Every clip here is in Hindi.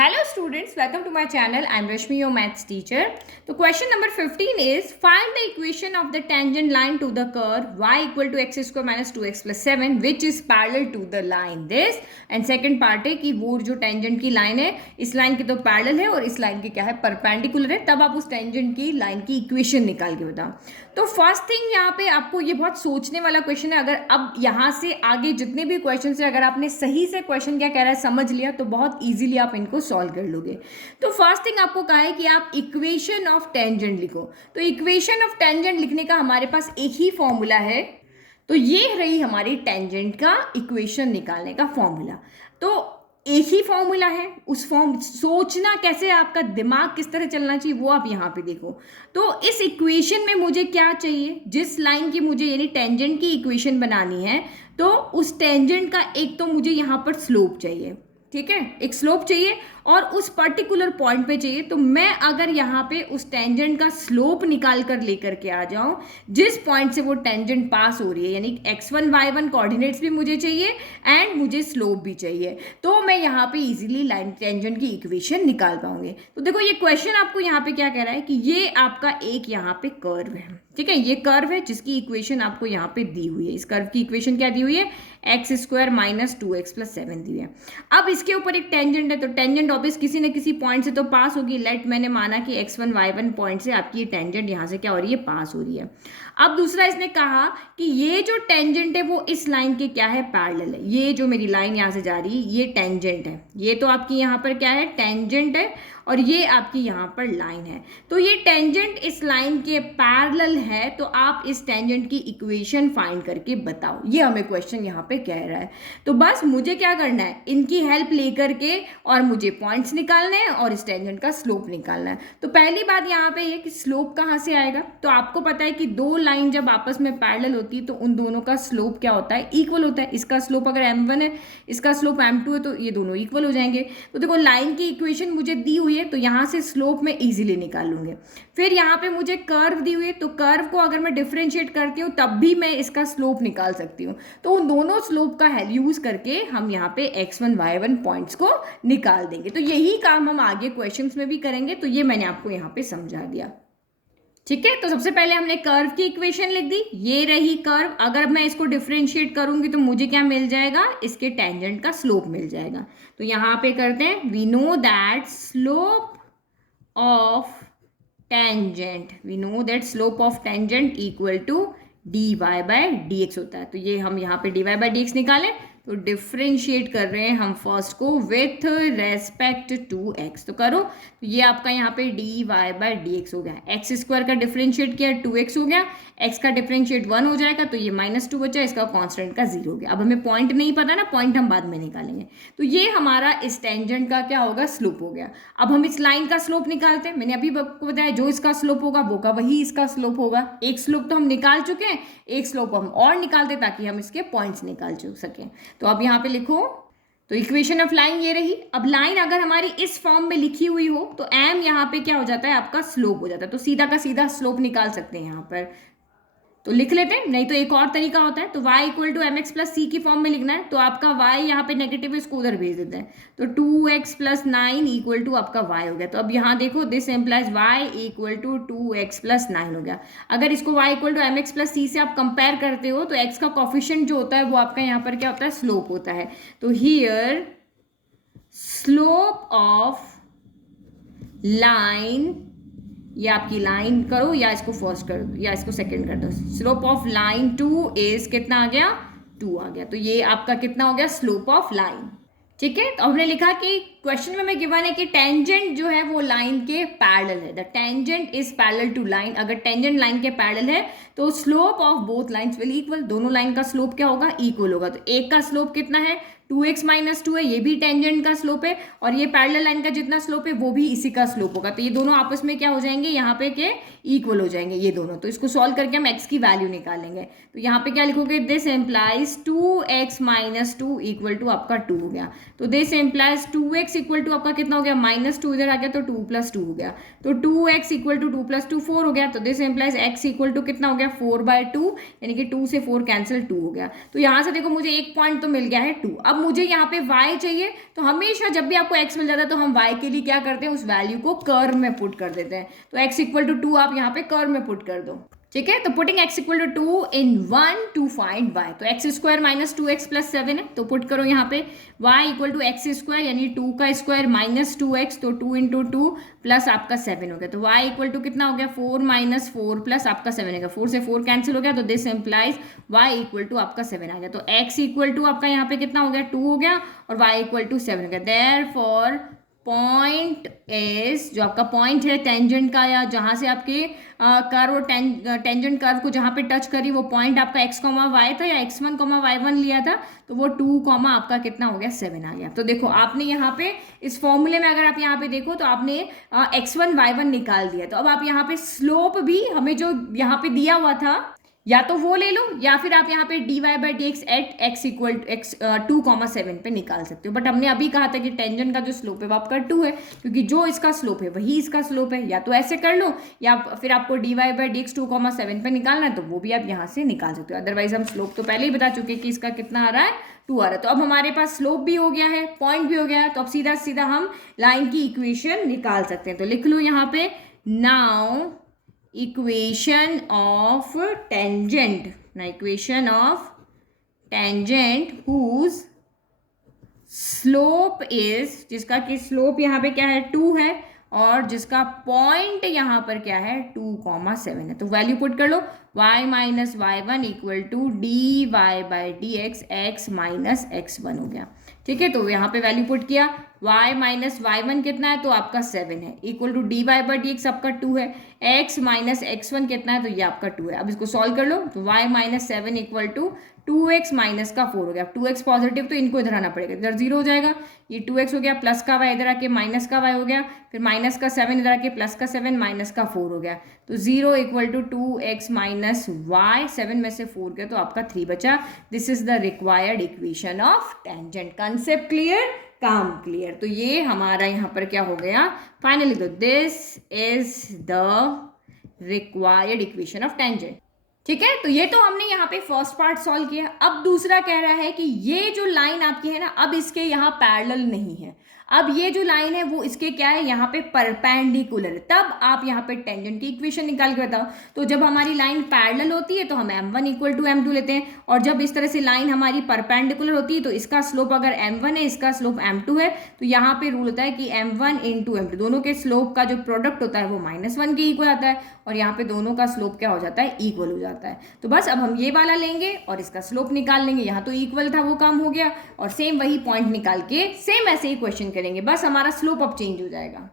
Hello students, welcome to my channel. I am Rashmi, your maths teacher. So question number 15 is find the equation of the tangent line to the curve y equal to x square minus 2x plus 7 which is parallel to the line this. And second part है कि वो जो tangent की line है इस line की तो parallel है और इस line की क्या है perpendicular है, तब आप उस tangent की line की equation निकाल के बताओ. तो फर्स्ट थिंग यहाँ पे आपको ये बहुत सोचने वाला क्वेश्चन है. अगर अब यहाँ से आगे जितने भी क्वेश्चन है अगर आपने सही से क्वेश्चन क्या कह रहा है समझ लिया तो बहुत इजीली आप इनको सॉल्व कर लोगे. तो फर्स्ट थिंग आपको कहा है कि आप इक्वेशन ऑफ टेंजेंट लिखो. तो इक्वेशन ऑफ टेंजेंट लिखने का हमारे पास एक ही फॉर्मूला है. तो ये रही हमारी टेंजेंट का इक्वेशन निकालने का फॉर्मूला. तो एक ही फॉर्मूला है, उस फॉर्म सोचना कैसे, आपका दिमाग किस तरह चलना चाहिए वो आप यहाँ पे देखो. तो इस इक्वेशन में मुझे क्या चाहिए, जिस लाइन की मुझे यानी टेंजेंट की इक्वेशन बनानी है तो उस टेंजेंट का एक तो मुझे यहाँ पर स्लोप चाहिए. ठीक है, एक स्लोप चाहिए और उस पर्टिकुलर पॉइंट पे चाहिए. तो मैं अगर यहाँ पे उस टेंजेंट का स्लोप निकाल कर लेकर के आ जाऊँ जिस पॉइंट से वो टेंजेंट पास हो रही है, यानी x1 y1 कोऑर्डिनेट्स भी मुझे चाहिए एंड मुझे स्लोप भी चाहिए, तो मैं यहाँ पे इजीली लाइन टेंजेंट की इक्वेशन निकाल पाऊंगी. तो देखो ये क्वेश्चन आपको यहाँ पे क्या कह रहा है कि ये आपका एक यहाँ पे कर्व है. ठीक है, ये कर्व है जिसकी इक्वेशन आपको यहाँ पे दी हुई है. इस कर्व की इक्वेशन क्या दी हुई है, x square minus 2x plus 7 दी है. अब इसके ऊपर एक टेंजेंट है तो टेंजेंट ऑब्वियस किसी न किसी पॉइंट से तो पास होगी. लेट मैंने माना कि x1 y1 पॉइंट से आपकी ये टेंजेंट यहाँ से क्या हो रही है, पास हो रही है. अब दूसरा इसने कहा कि ये जो टेंजेंट है वो इस लाइन के क्या है, पैरेलल है. ये जो मेरी लाइन यहाँ से जा रही है ये टेंजेंट है. ये तो आपकी यहाँ पर क्या है, टेंजेंट है और ये आपकी यहाँ पर लाइन है. तो ये टेंजेंट इस लाइन के पैरेलल है. तो आप इस टेंजेंट की इक्वेशन फाइंड करके बताओ, ये हमें क्वेश्चन यहाँ पे कह रहा है. तो बस मुझे क्या करना है, इनकी हेल्प लेकर के और मुझे पॉइंट्स निकालने हैं और इस टेंजेंट का स्लोप निकालना है. तो पहली बात यहाँ पे ये कि स्लोप कहाँ से आएगा. तो आपको पता है कि दो लाइन जब आपस में पैरेलल होती है तो उन दोनों का स्लोप क्या होता है, इक्वल होता है. इसका स्लोप अगर m1 है, इसका स्लोप m2 है, तो ये दोनों इक्वल हो जाएंगे. तो देखो लाइन की इक्वेशन मुझे दी हुई है तो यहाँ से स्लोप में इजीली निकाल लूंगे. फिर यहाँ पे मुझे कर्व दी हुई है तो कर्व को अगर मैं डिफरेंशिएट करती हूँ तब भी मैं इसका स्लोप निकाल सकती हूँ. तो उन दोनों स्लोप का यूज करके हम यहाँ पे x1 y1 पॉइंट्स को निकाल देंगे. तो यही काम हम आगे क्वेश्चंस में भी करेंगे. तो ये मैंने आपको यहाँ पे समझा दिया. ठीक है, तो सबसे पहले हमने कर्व की इक्वेशन लिख दी. ये रही कर्व. अगर मैं इसको डिफरेंशिएट करूंगी तो मुझे क्या मिल जाएगा, इसके टेंजेंट का स्लोप मिल जाएगा. तो यहाँ पे करते हैं, we know that slope of tangent equal to dy by dx होता है. तो ये हम यहाँ पे dy बाय dx निकालें तो डिफ्रेंशिएट कर रहे हैं हम फर्स्ट को विथ रेस्पेक्ट टू x. तो करो, तो ये आपका यहाँ पे dy बाय dx हो गया. एक्स स्क्वायर का डिफ्रेंशिएट किया 2x हो गया, x का डिफ्रेंशिएट 1 हो जाएगा तो ये -2 बचा, इसका कांस्टेंट का 0 हो गया. अब हमें पॉइंट नहीं पता ना, पॉइंट हम बाद में निकालेंगे. तो ये हमारा इस टेंजेंट का क्या होगा, स्लोप हो गया. अब हम इस लाइन का स्लोप निकालते हैं. मैंने अभी आपको बताया जो इसका स्लोप होगा वो का वही इसका स्लोप होगा. एक स्लोप तो हम निकाल चुके हैं, एक स्लोप हम और निकालते ताकि हम इसके पॉइंट्स निकाल सकें. तो अब यहाँ पे लिखो, तो इक्वेशन ऑफ लाइन ये रही. अब लाइन अगर हमारी इस फॉर्म में लिखी हुई हो तो m यहाँ पे क्या हो जाता है, आपका स्लोप हो जाता है. तो सीधा का सीधा स्लोप निकाल सकते हैं यहाँ पर. तो लिख लेते हैं, नहीं तो एक और तरीका होता है. तो y equal to M X plus C की फॉर्म में लिखना है. तो आपका y यहाँ पे नेगेटिव है, इसको उधर भेज देते हैं. तो 2x प्लस 9 इक्वल टू आपका y हो गया. तो अब यहाँ देखो, this implies y equal to 2x plus 9 हो गया. अगर इसको y equal to M X plus C से आप कंपेयर करते हो तो x का कॉफिशिएंट जो होता है वो आपका यहाँ पर क्या होता है, स्लोप होता है. तो हियर स्लोप ऑफ लाइन, या आपकी लाइन करो या इसको फर्स्ट कर दो या इसको सेकंड कर दो. स्लोप ऑफ लाइन 2 इज कितना आ गया, 2 आ गया. तो ये आपका कितना हो गया, स्लोप ऑफ लाइन. ठीक है, तो हमने लिखा कि क्वेश्चन में हमें गिवन है कि टेंजेंट जो है वो लाइन के पैरेलल है. The tangent is parallel to line. अगर टेंजेंट लाइन के पैरेलल है तो slope of both lines will equal. दोनों लाइन का स्लोप क्या होगा, इक्वल होगा. तो एक का स्लोप कितना है, 2x माइनस 2 है, ये भी टेंजेंट का स्लोप है, और ये पैरेलल लाइन का जितना स्लोप है वो भी इसी का स्लोप होगा. तो ये दोनों आपस में क्या हो जाएंगे, यहाँ पे के इक्वल हो जाएंगे ये दोनों. तो इसको सॉल्व करके हम x की वैल्यू निकालेंगे. तो यहाँ पे क्या लिखोगे, this implies 2x minus 2 equal to आपका 2 हो गया. तो this implies 2x 2x equal to आपका कितना हो गया, -2 इधर आ गया तो 2 + 2 हो गया, तो 2x इक्वल टू 2 + 2 4 हो गया, तो this implies x equal to कितना हो गया 4/2, यानी कि 2 से 4 कैंसिल 2 हो गया। तो यहाँ से देखो मुझे एक पॉइंट तो मिल गया है 2। अब मुझे यहाँ पे y चाहिए, तो हमेशा जब भी आपको x मिल जाता है तो हम y के लिए क्या करते हैं, उस वैल्यू को कर्व में पुट कर देते हैं। तो x इक्वल टू 2 आप यहाँ पे कर्व में पुट कर दो, ठीक है। तो putting x equal to 2 in 1 to find y, तो x square minus 2x plus 7 है, तो पुट करो यहाँ पे y equal to x square यानी 2 का स्क्वायर माइनस 2x, तो 2 × 2 प्लस आपका 7 हो गया, तो y इक्वल टू कितना हो गया 4 - 4 प्लस आपका 7 हो गया, 4 से 4 कैंसिल हो गया, तो this implies y equal to आपका 7 आ गया। तो x इक्वल टू आपका यहाँ पे कितना हो गया 2 हो गया और y इक्वल टू 7 हो गया। देयरफॉर पॉइंट इज, जो आपका पॉइंट है टेंजेंट का या जहाँ से आपके कर्व टेंजेंट कर्व को जहाँ पे टच करी वो पॉइंट आपका x, y था या x1, y1 लिया था, तो वो 2, आपका कितना हो गया 7 आ गया। तो देखो आपने यहाँ पे इस फॉर्मूले में अगर आप यहाँ पे देखो तो आपने x1 y1 निकाल दिया, तो अब आप यहाँ पे स्लोप भी हमें जो यहाँ पे दिया हुआ था या तो वो ले लो या फिर आप यहाँ पे dy/dx एट x इक्वल 2,7 पे निकाल सकते हो। बट हमने अभी कहा था कि टेंजेंट का जो स्लोप है वो आपका 2 है, क्योंकि जो इसका स्लोप है वही इसका स्लोप है। या तो ऐसे कर लो या फिर आपको dy/dx 2,7 पे निकालना है तो वो भी आप यहाँ से निकाल सकते हो। अदरवाइज हम स्लोप तो पहले ही बता चुके कि इसका कितना आ रहा है 2 आ रहा है। तो अब हमारे पास स्लोप भी हो गया है, पॉइंट भी हो गया है, तो अब सीधा सीधा हम लाइन की इक्वेशन निकाल सकते हैं। तो लिख लो यहाँ पे now equation of tangent, now equation of tangent whose slope is, जिसका कि स्लोप यहाँ पे क्या है 2 है और जिसका पॉइंट यहाँ पर क्या है 2,7 है। तो वैल्यू पुट कर लो y - y1 equal to dy/dx x - x1 हो गया, ठीक है। तो यहाँ पे वैल्यू पुट किया, y - y1 कितना है तो आपका 7 है, इक्वल टू dy/dx आपका 2 है, x - x1 कितना है तो ये आपका 2 है। अब इसको सॉल्व कर लो, तो y - 7 इक्वल टू 2x - का 4 हो गया। 2x पॉजिटिव तो इनको इधर आना पड़ेगा, इधर 0 हो जाएगा, ये 2x हो गया, प्लस का y इधर आके माइनस का y हो गया, फिर माइनस का 7 इधर आके प्लस का 7 माइनस का 4 हो गया, तो 0 इक्वल टू 2x - y, 7 में से 4 गया तो आपका 3 बचा। This is the required equation of tangent. Concept clear, काम क्लियर। तो ये हमारा यहाँ पर क्या हो गया फाइनली, तो this is the required equation of tangent, ठीक है। तो ये तो हमने यहाँ पे फर्स्ट पार्ट सॉल्व किया। अब दूसरा कह रहा है कि ये जो लाइन आपकी है ना, अब इसके यहाँ पैरेलल नहीं है, अब ये जो लाइन है वो इसके क्या है यहाँ पे परपेंडिकुलर है, तब आप यहाँ पे टेंजेंट की इक्वेशन निकाल के बताओ। तो जब हमारी लाइन पैरेलल होती है तो हम m1 इक्वल टू m2 लेते हैं, और जब इस तरह से लाइन हमारी परपेंडिकुलर होती है तो इसका स्लोप अगर m1 है इसका स्लोप m2 है, तो यहाँ पे रूल होता है कि m1 × m2 दोनों के स्लोप का जो प्रोडक्ट होता है वो -1 के इक्वल आता है, और यहाँ पे दोनों का स्लोप क्या हो जाता है इक्वल हो जाता है। तो बस अब हम ये वाला लेंगे और इसका स्लोप निकाल लेंगे, यहाँ तो इक्वल था वो काम हो गया, और सेम वही पॉइंट निकाल के सेम ऐसे ही क्वेश्चन करेंगे, बस हमारा स्लोप अब चेंज हो जाएगा।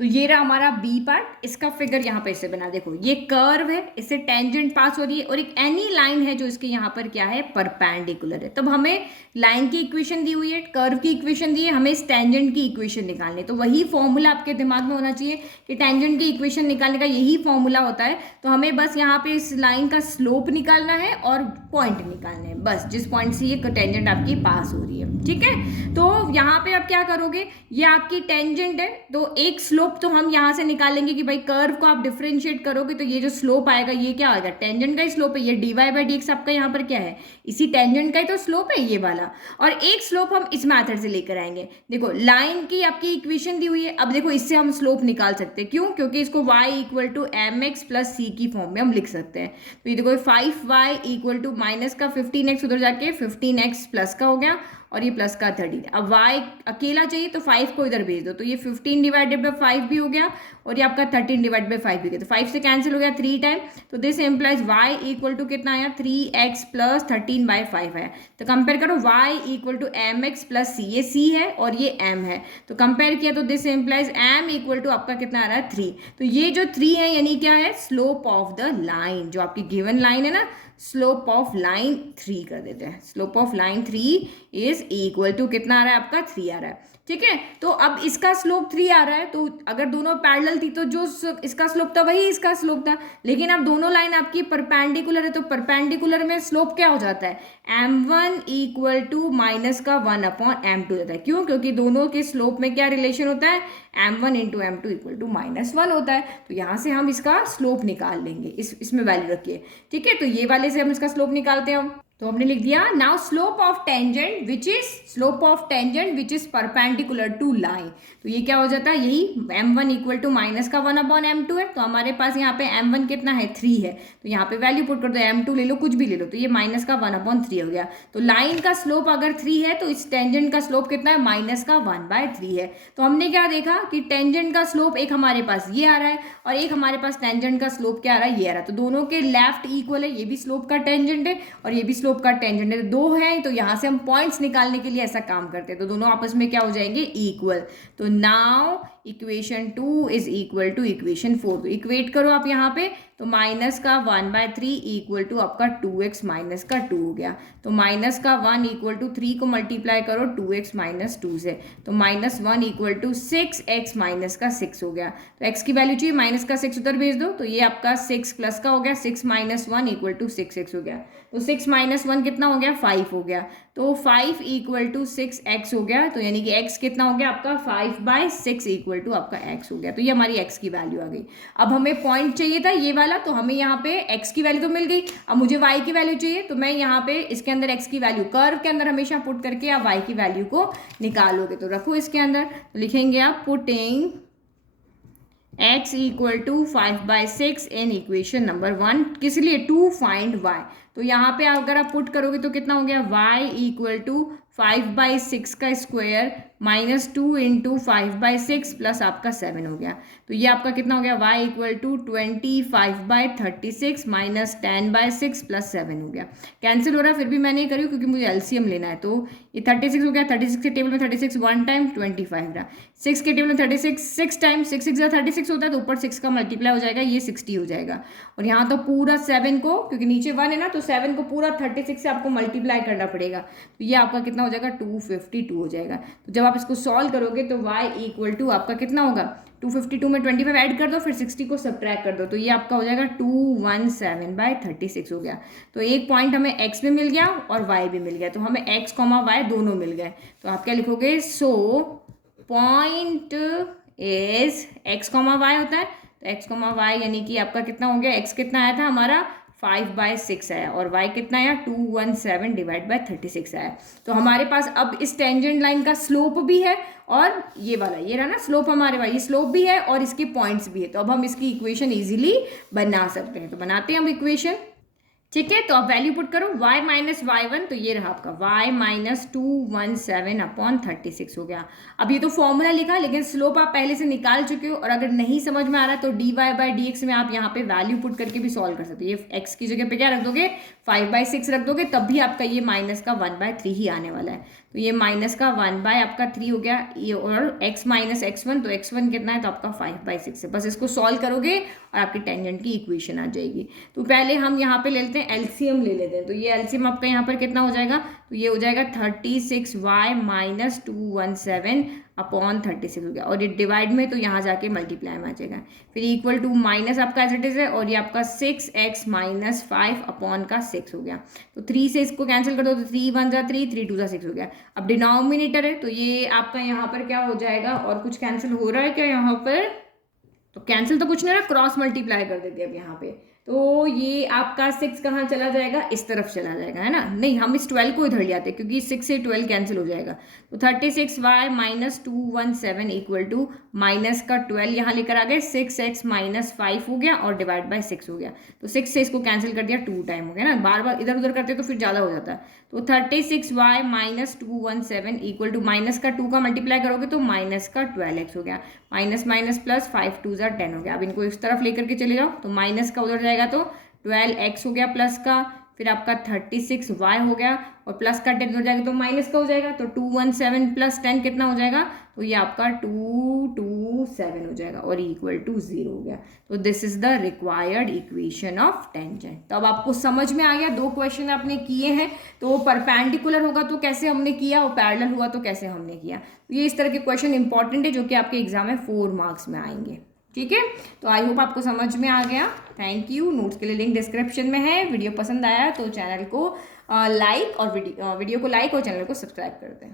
तो ये रहा हमारा बी पार्ट, इसका फिगर यहाँ पे इसे बना, देखो ये कर्व है, इससे टेंजेंट पास हो रही है और एक एनी लाइन है जो इसके यहाँ पर क्या है परपेंडिकुलर है। तब हमें लाइन की इक्वेशन दी हुई है, कर्व की इक्वेशन दी है, हमें इस टेंजेंट की इक्वेशन निकालनी है। तो वही फॉर्मूला आपके दिमाग में होना चाहिए कि टेंजेंट की इक्वेशन निकालने का यही फॉर्मूला होता है। तो हमें बस यहाँ पे इस लाइन का स्लोप निकालना है और पॉइंट निकालना है, बस जिस पॉइंट से ये टेंजेंट आपकी पास हो रही है, ठीक है। तो यहाँ पे आप क्या करोगे, ये आपकी टेंजेंट है तो एक स्लोप तो हम यहाँ से निकालेंगे कि भाई कर्व को आप डिफरेंशिएट करोगे तो ये जो स्लोप आएगा ये क्या आएगा, टेंजेंट का ही स्लोप है, ये dy/dx आपका यहाँ पर क्या है इसी टेंजेंट का ही तो स्लोप है ये वाला, और एक स्लोप हम इस मेथड से लेकर आएंगे। देखो लाइन की आपकी इक्वेशन दी हुई है, अब देखो इससे हम स्लोप निकाल सकते हैं, क्यों, क्योंकि इसको y = mx + c की फॉर्म में हम लिख सकते हैं। तो ये देखो 5y = माइनस का 15x उधर जाके 15x प्लस का हो गया और ये प्लस का 30। अब y अकेला चाहिए तो 5 को इधर भेज दो, तो ये 15/5 भी हो गया और ये आपका 13/5 भी हो गया, तो 5 से कैंसिल हो गया 3 टाइम, तो दिस इम्प्लाइज y = कितना आया 3x + 13/5 है। तो कंपेयर करो y = mx + c, ये c है और ये m है, तो कंपेयर किया तो दिस इम्प्लाइज m = आपका कितना आ रहा है 3। तो ये जो 3 है यानी क्या है स्लोप ऑफ द लाइन, जो आपकी गिवन लाइन है ना, स्लोप ऑफ लाइन 3 कर देते हैं। Slope of line 3 is equal to कितना आ रहा है आपका 3 आ रहा है, ठीक है। तो अब इसका स्लोप 3 आ रहा है, तो अगर दोनों पैरेलल थी तो जो इसका स्लोप था वही इसका स्लोप था, लेकिन अब दोनों लाइन आपकी परपेंडिकुलर है, तो परपेंडिकुलर में स्लोप क्या हो जाता है, m1 इक्वल टू माइनस का 1/m2 होता है। क्यों? क्योंकि दोनों के स्लोप में क्या रिलेशन होता है, m1 into m2 equal to -1 होता है। तो यहाँ से हम इसका स्लोप निकाल लेंगे, इसमें वैल्यू रखिए। ठीक है, तो ये वाले से हम इसका स्लोप निकालते हैं। तो हमने लिख दिया now slope of tangent which is perpendicular to line. तो ये क्या हो जाता है, यही m1 इक्वल टू माइनस का 1/m2 है। तो हमारे पास यहाँ पे m1 कितना है, 3 है, तो यहाँ पे वैल्यू पुट कर दो, m2 ले लो, कुछ भी ले लो, तो ये माइनस का 1/3 हो गया। तो लाइन का स्लोप अगर 3 है तो इस टेंजेंट का स्लोप कितना है, माइनस का 1/3 है। तो हमने क्या देखा कि टेंजेंट का स्लोप एक हमारे पास ये आ रहा है और एक हमारे पास टेंजेंट का स्लोप क्या आ रहा है, ये आ रहा है। तो दोनों के लेफ्ट इक्वल है, ये भी स्लोप का टेंजेंट है और ये भी स्लोप का टेंजेंट है, दो है। तो यहाँ से हम पॉइंट्स निकालने के लिए ऐसा काम करते हैं, तो दोनों आपस में क्या हो जाएंगे, इक्वल। तो now equation 2 is equal to equation 4। तो इक्वेट करो आप यहाँ पे, तो माइनस का 1/3 इक्वल टू आपका 2x माइनस का 2 हो गया। तो माइनस का 1 इक्वल टू 3 को मल्टीप्लाई करो 2x माइनस 2 से, तो -1 इक्वल टू 6x माइनस का 6 हो गया। तो x की वैल्यू चाहिए, माइनस का 6 उधर भेज दो, तो ये आपका 6 प्लस का हो गया, 6 माइनस 1 इक्वल टू 6x हो गया। तो 6 माइनस 1 कितना हो गया, 5 हो गया। तो 5 इक्वल टू 6x हो गया। तो यानी कि x कितना हो गया आपका, 5/6 इक्वल टू आपका x हो गया। तो ये हमारी x की वैल्यू आ गई। अब हमें पॉइंट चाहिए था ये वाला, तो हमें यहाँ पे x की वैल्यू तो मिल गई। अब मुझे y की वैल्यू चाहिए, तो मैं यहाँ पे इसके अंदर x की वैल्यू कर्व के अंदर हमेशा पुट करके आप y की वैल्यू को निकालोगे। तो रखो इसके अंदर, तो लिखेंगे आप putting x equal to 5/6 in equation number 1, किस लिए, टू फाइंड y। तो यहाँ पे अगर आप पुट करोगे तो कितना हो गया, y इक्वल टू 5/6 का स्क्वायर -2 इंटू 5/6 प्लस आपका 7 हो गया। तो ये आपका कितना हो गया, y equal to 25/36 minus 10/6 plus 7 हो गया। कैंसिल हो रहा है, फिर भी मैं नहीं करी क्योंकि मुझे एलसीएम लेना है। तो ये 36 हो गया, 36 के टेबल में 36 1 टाइम 25 रहा, 6 के टेबल में 36 6 टाइम 6 6 36 होता है, तो ऊपर 6 का मल्टीप्लाई हो जाएगा, ये 60 हो जाएगा। और यहाँ तो पूरा 7 को, क्योंकि नीचे 1 है ना, तो 7 को पूरा 36 से आपको मल्टीप्लाई करना पड़ेगा। तो ये आपका कितना हो जाएगा, 252 हो जाएगा। तो जब आप इसको सॉल्व करोगे तो y इक्वल टू आपका कितना होगा, 252 में 25 ऐड कर दो, फिर 60 को सब्ट्रैक्ट कर दो, तो ये आपका हो जाएगा 217/36 हो गया। तो एक पॉइंट हमें x भी मिल गया और y भी मिल गया, तो हमें x, y दोनों मिल गए। तो आप क्या लिखोगे, so point is x, y होता है, तो x, y यानी कि आपका कितना हो गया, x कितना आया था हमारा 5/6 आया और y कितना आया 217/36 आया। तो हमारे पास अब इस टेंजेंट लाइन का स्लोप भी है और ये वाला, ये रहा ना स्लोप हमारे पास, ये स्लोप भी है और इसके पॉइंट्स भी है। तो अब हम इसकी इक्वेशन इजीली बना सकते हैं। तो बनाते हैं हम इक्वेशन, ठीक है। तो आप वैल्यू पुट करो, y माइनस y1, तो ये रहा आपका y माइनस 217/36 हो गया। अब ये तो फॉर्मूला लिखा, लेकिन स्लोप आप पहले से निकाल चुके हो, और अगर नहीं समझ में आ रहा तो dy/dx में आप यहाँ पे वैल्यू पुट करके भी सॉल्व कर सकते हो। ये x की जगह पे क्या रख दोगे, 5/6 रख दोगे, तब भी आपका ये माइनस का 1/3 ही आने वाला है। तो ये माइनस का 1/3 हो गया, ये और x माइनस x1, तो x1 कितना है, तो आपका 5/6 है। बस इसको सॉल्व करोगे और आपकी टेंजेंट की इक्वेशन आ जाएगी। तो पहले हम यहाँ पे ले लेते हैं एलसीएम ले लेते हैं। तो ये एलसीएम आपका यहाँ पर कितना हो जाएगा, तो ये हो जाएगा 36y माइनस 217/36 हो गया, और ये डिवाइड में तो यहाँ जाके मल्टीप्लाई में आ जाएगा, फिर इक्वल टू माइनस आपका एज इट इज है, और ये आपका 6x माइनस 5/6 हो गया। तो 3 से इसको कैंसिल कर दो, तो 3 1 जा 3, 3 2 जा 6 हो गया। अब डिनोमिनेटर है, तो ये आपका यहाँ पर क्या हो जाएगा, और कुछ कैंसिल हो रहा है क्या यहाँ पर, तो कैंसिल तो कुछ नहीं रहा, क्रॉस मल्टीप्लाई कर देते हैं अब यहाँ पे। तो ये आपका 6 कहाँ चला जाएगा, इस तरफ चला जाएगा, है ना, नहीं हम इस 12 को इधर ले आते हैं क्योंकि 6 से 12 कैंसिल हो जाएगा। तो 36y minus 217 equal to minus का 12 यहाँ लेकर आ गए, 6x माइनस 5 हो गया और डिवाइड बाय 6 हो गया। तो 6 से इसको कैंसिल कर दिया, 2 टाइम हो गया ना, बार बार इधर उधर करते तो फिर ज़्यादा हो जाता है। तो 36y minus 217 equal to minus का 2 का मल्टीप्लाई करोगे तो माइनस का 12x हो गया, माइनस माइनस प्लस 5 2 जा 10 हो गया। अब इनको इस तरफ लेकर के चले जाओ, तो माइनस का उधर जाएगा तो 12x हो गया प्लस का, फिर आपका 36y हो गया, और प्लस का 10 हो जाएगा तो माइनस का हो जाएगा, तो 217 प्लस 10 कितना हो जाएगा, तो ये आपका 227 हो जाएगा और इक्वल टू 0 हो गया। तो this is the required equation of tangent. तो अब आपको समझ में आ गया, 2 क्वेश्चन आपने किए हैं, तो वो परपेंडिकुलर होगा तो कैसे हमने किया, और पैरेलल हुआ तो कैसे हमने किया। तो ये इस तरह के क्वेश्चन इंपॉर्टेंट है जो कि आपके एग्जाम में 4 मार्क्स में आएंगे। ठीक है, तो आई होप आपको समझ में आ गया। Thank you. नोट्स के लिए लिंक डिस्क्रिप्शन में है। वीडियो पसंद आया तो चैनल को लाइक और वीडियो को लाइक और चैनल को सब्सक्राइब कर दें।